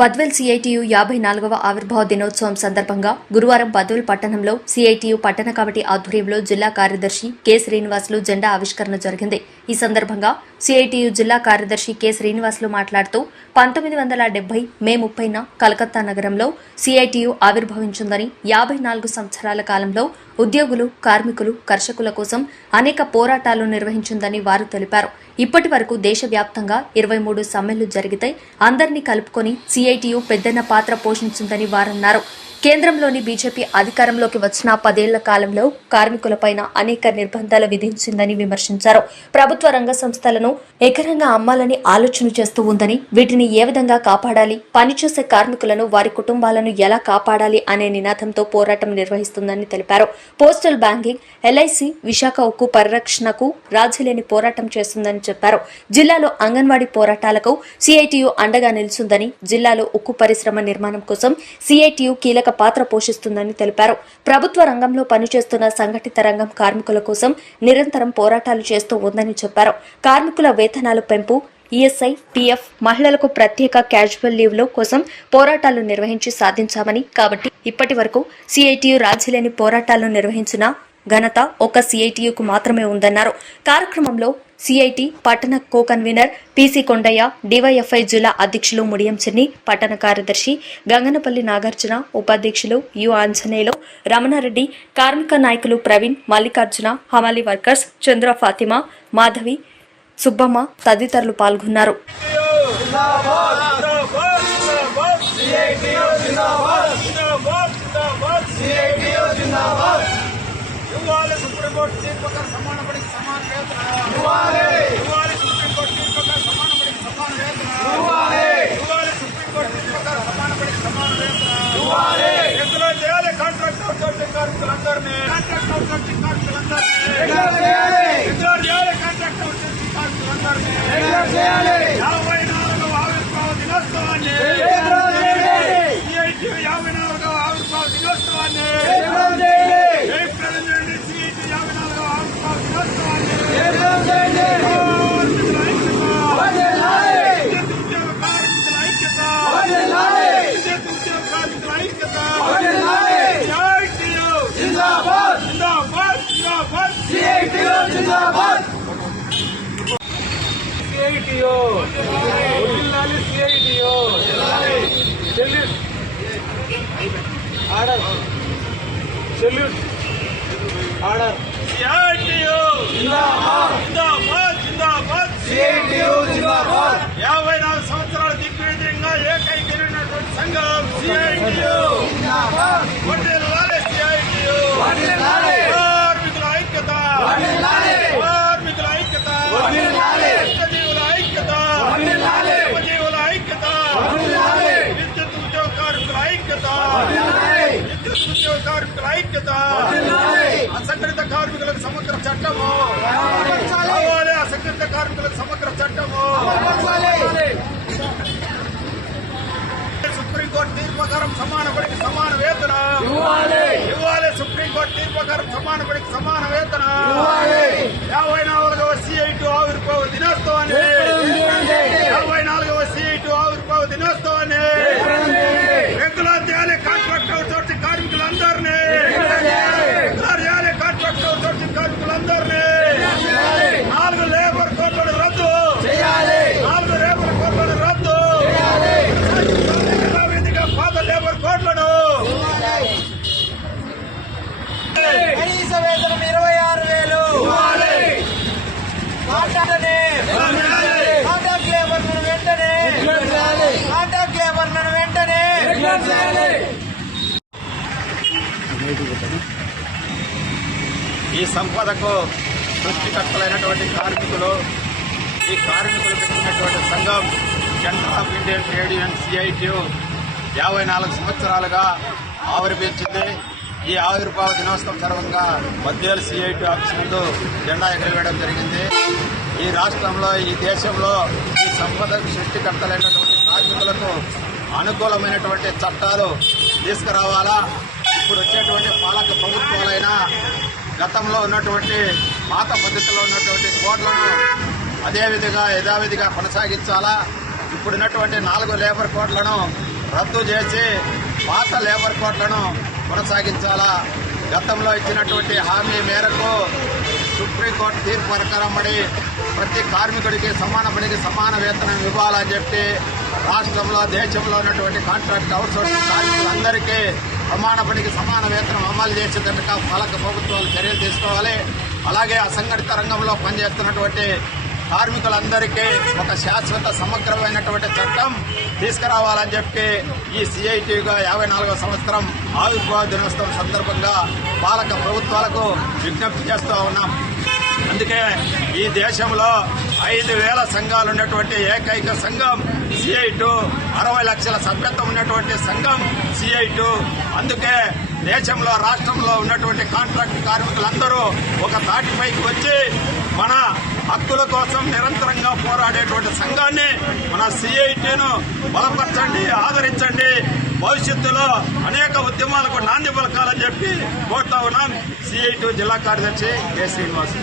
Badvel CITU యాభై నాలుగవ ఆవిర్భావ దినోత్సవం సందర్భంగా గురువారం బద్వెల్ పట్టణంలో సిఐటియు పట్టణ కమిటీ ఆధ్వర్యంలో జిల్లా కార్యదర్శి కె శ్రీనివాసులు జెండా ఆవిష్కరణ జరిగింది. ఈ సందర్భంగా సిఐటియు జిల్లా కార్యదర్శి కె శ్రీనివాసులు మాట్లాడుతూ పంతొమ్మిది వందల డెబ్బై మే ముప్పైన కలకత్తా నగరంలో సిఐటియు ఆవిర్భవించిందని యాభై నాలుగు సంవత్సరాల కాలంలో ఉద్యోగులు కార్మికులు కర్షకుల కోసం అనేక పోరాటాలు నిర్వహించిందని వారు తెలిపారు. ఇప్పటి వరకు దేశవ్యాప్తంగా ఇరవై మూడు సమ్మెలు జరిగితే అందరినీ కలుపుకొని సిఐటియు పెద్దన్న పాత్ర పోషించిందని వారన్నారు. కేంద్రంలోని బీజేపీ అధికారంలోకి వచ్చిన పదేళ్ళ కాలంలో కార్మికులపైన అనేక నిర్బంధాలు విధించిందని విమర్శించారు. ప్రభుత్వ రంగ సంస్థలను ఎకరంగా అమ్మాలని ఆలోచన చేస్తూ ఉందని వీటిని ఏ విధంగా కాపాడాలి పనిచేసే కార్మికులను వారి కుటుంబాలను ఎలా కాపాడాలి అనే నినాదంతో పోరాటం నిర్వహిస్తుందని తెలిపారు. పోస్టల్ బ్యాంకింగ్ ఎల్ఐసి విశాఖ ఉక్కు పరిరక్షణకు రాజీలేని పోరాటం చేస్తుందని చెప్పారు. జిల్లాలో అంగన్వాడీ పోరాటాలకు సిఐటియు అండగా నిలుచుందని జిల్లాలో ఉక్కు పరిశ్రమ నిర్మాణం కోసం సిఐటియు కీలక పాత్ర పోషిస్తుందని తెలిపారు. ప్రభుత్వ రంగంలో పనిచేస్తున్న సంఘటిత రంగం కార్మికుల కోసం నిరంతరం పోరాటాలు చేస్తూ ఉందని చెప్పారు. కార్మికుల వేతనాలు పెంపు ఈఎస్ఐ పీఎఫ్ మహిళలకు ప్రత్యేక క్యాజువల్ లీవ్ల కోసం పోరాటాలు నిర్వహించి సాధించామని కాబట్టి ఇప్పటి వరకు సిఐటియు రాజీలేని పోరాటాలు నిర్వహించిన ఘనత ఒక సిఐటియుకు మాత్రమే ఉందన్నారు. కార్యక్రమంలో సిఐటి పట్టణ co convener PC Kondaiah DYFI జిల్లా అధ్యక్షులు ముడియం చిన్ని పట్టణ కార్యదర్శి గంగనపల్లి నాగార్జున ఉపాధ్యక్షులు యు ఆంజనేయులు రమణారెడ్డి కార్మిక నాయకులు ప్రవీణ్ మల్లికార్జున హమాలి వర్కర్స్ చంద్ర ఫాతిమా మాధవి సుబ్బమ్మ తదితరులు పాల్గొన్నారు. సుప్రీంకోర్టు తీర్పు ప్రకారం సమాన పడికి సమాన వేతన ఇవ్వాలి. ఇవ్వాలి. సుప్రీంకోర్టు తీర్పు ప్రకారం సమాన పడికి సమాన వేతన ఇవ్వాలి. ఇవ్వాలి. సుప్రీంకోర్టు తీర్పు ప్రకారం సమాన పడికి సమాన వేతన ఇవ్వాలి. ఎందులో చేయాలి? కాంట్రాక్ట్ అవుట్సోర్సింగ్ కార్మికులందరినీ. కాంట్రాక్ట్ అవుట్సోర్సింగ్ కార్మికులందరినీ. చేయాలి. కాంట్రాక్ట్ అవుట్సోర్సింగ్ కార్మికులందరినీ. యాభై నాలుగవ ఆవిర్భావ దినోత్సవాన్ని CIT యాభై నాలుగవ ఆవిర్భావ దినోత్సవాన్ని జయప్రదం చేయండి సిఐటి యాభై నాలుగవ ఆవిర్భావ దినోత్సవాన్ని విద్యుత్ ఉద్యోగ కార్మికుల ఐక్యత విద్యుత్ ఉద్యోగ కార్మికుల ఐక్యత CITU జిందాబాద్ జిందాబాద్ జిందాబాద్! CITU వదిలాలి CITU salute. Order. Salute. Order. CITU జిందాబాద్. జిందాబాద్ జిందాబాద్. సిఐటియు జిందాబాద్. యాభై నాలుగు సంవత్సరాల దిగ్విజయంగా ఏకైకమైనటువంటి సంఘం. జిందాబాద్. కార్మికుల ఐక్యత కార్మికుల ఐక్యత కష్టజీవుల ఐక్యత శ్రమజీవుల ఐక్యత విద్యుత్ ఉద్యోగ కార్మికుల ఉద్యోగ కార్మికుల ఐక్యత అసంఘటిత కార్మికులకు సమగ్ర చట్టము కావాలి అసంఘటిత కార్మికులకు సమగ్ర చట్టము సుప్రీంకోర్టు తీర్పు ప్రకారం సమాన పడికి సమాన వేతన. ఇవ్వాలి సుప్రీంకోర్టు తీర్పు ప్రకారం సమాన పడికి సమాన వేతన యాభై నాలుగవ సిఐటి ఆవిర్భావ దినోత్సవాన్ని యాభై నాలుగవ సిఐటి ఆవిర్భావ దినోత్సవాన్ని రెగ్యులర్ చేయాలి కాంట్రాక్ట్ అవుట్సోర్సింగ్ కార్మికులందరినీ రెగ్యులర్ చేయాలి కాంట్రాక్ట్ అవుట్సోర్సింగ్ కార్మికులందరినీ నాలుగు లేబర్ కోడ్లను రద్దు నాలుగు లేబర్ కోడ్లను రద్దు యథావిధిగా పాత లేబర్ కోడ్లను కనీస వేతనం ఇరవై ఆరు వేలు కాంట్రాక్టర్ని కాంట్రాక్ట్ లేబర్లను వెంటనే కాంట్రాక్ట్ లేబర్లను వెంటనే ఈ సంపదకు సృష్టికర్తలైనటువంటి కార్మికులు ఈ కార్మికులు పెట్టినటువంటి సంఘం Centre of Indian Trade Union CITU యాభై నాలుగు సంవత్సరాలుగా ఆవిర్భించింది ఈ ఆవిర్భావ దినోత్సవం సందర్భంగా మధ్యలో సిఐటి ఆఫీస్ ముందు జెండా ఎగరవేయడం జరిగింది. ఈ రాష్ట్రంలో ఈ దేశంలో ఈ సంపదకు సృష్టికర్తలైనటువంటి కార్మికులకు అనుకూలమైనటువంటి చట్టాలు తీసుకురావాలా? ఇప్పుడు వచ్చేటువంటి పాలక ప్రభుత్వాలైనా గతంలో ఉన్నటువంటి పాత పద్ధతిలో ఉన్నటువంటి కోడ్లను అదేవిధంగా యథావిధిగా కొనసాగించాలా? ఇప్పుడున్నటువంటి నాలుగు లేబర్ కోడ్లను రద్దు చేసి పాత లేబర్ కోట్లను కొనసాగించాలా? గతంలో ఇచ్చినటువంటి హామీ మేరకు సుప్రీంకోర్టు తీర్పు ప్రకారం పడి ప్రతి కార్మికుడికి సమాన పనికి సమాన వేతనం ఇవ్వాలని చెప్పి రాష్ట్రంలో దేశంలో ఉన్నటువంటి కాంట్రాక్ట్ అవుట్సోర్సింగ్ కార్మికులందరికీ సమాన పనికి సమాన వేతనం అమలు చేసేటట్టుగా పాలక ప్రభుత్వాలు చర్యలు తీసుకోవాలి. అలాగే అసంఘటిత రంగంలో పనిచేస్తున్నటువంటి కార్మికులందరికీ ఒక శాశ్వత సమగ్రమైనటువంటి చట్టం తీసుకురావాలని చెప్పి ఈ సిఐటిగా యాభై నాలుగో సంవత్సరం ఆవిర్భావ దినోత్సవం సందర్భంగా పాలక ప్రభుత్వాలకు విజ్ఞప్తి చేస్తూ ఉన్నాం. అందుకే ఈ దేశంలో ఐదు వేల సంఘాలు ఉన్నటువంటి ఏకైక సంఘం సిఐ టూ అరవై లక్షల సభ్యత్వం ఉన్నటువంటి సంఘం సిఐ టూ అందుకే దేశంలో రాష్ట్రంలో ఉన్నటువంటి కాంట్రాక్ట్ కార్మికులందరూ ఒక తాటిపైకి వచ్చి మన హక్కుల కోసం నిరంతరంగా పోరాడేటువంటి సంఘాన్ని మన సిఐటిను బలపరచండి ఆదరించండి. భవిష్యత్తులో అనేక ఉద్యమాలకు నాంది పలకాలని చెప్పి కోరుతా ఉన్నాం. సిఐటి జిల్లా కార్యదర్శి కె శ్రీనివాస్.